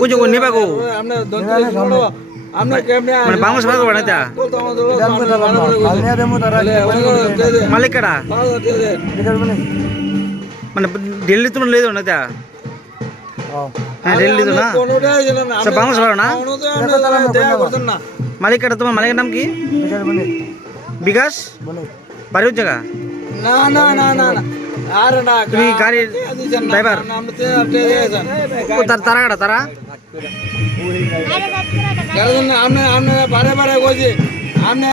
পুজো কোন নিবা গো মানে বাংলা ভাগ করবা না তা মালিক কাটা মানে দিল্লি তুমি লই দাও না তা হ্যাঁ দিল্লি তো না সব বাংলা ভালো না মালিক কাটা তোমার মালিকের নাম কি বিকাশ বাড়ির জায়গা না না না না না আর না তুমি গাড়ির ড্রাইভার তারা কাটা তারা আমি বারে বারে বলছি আমি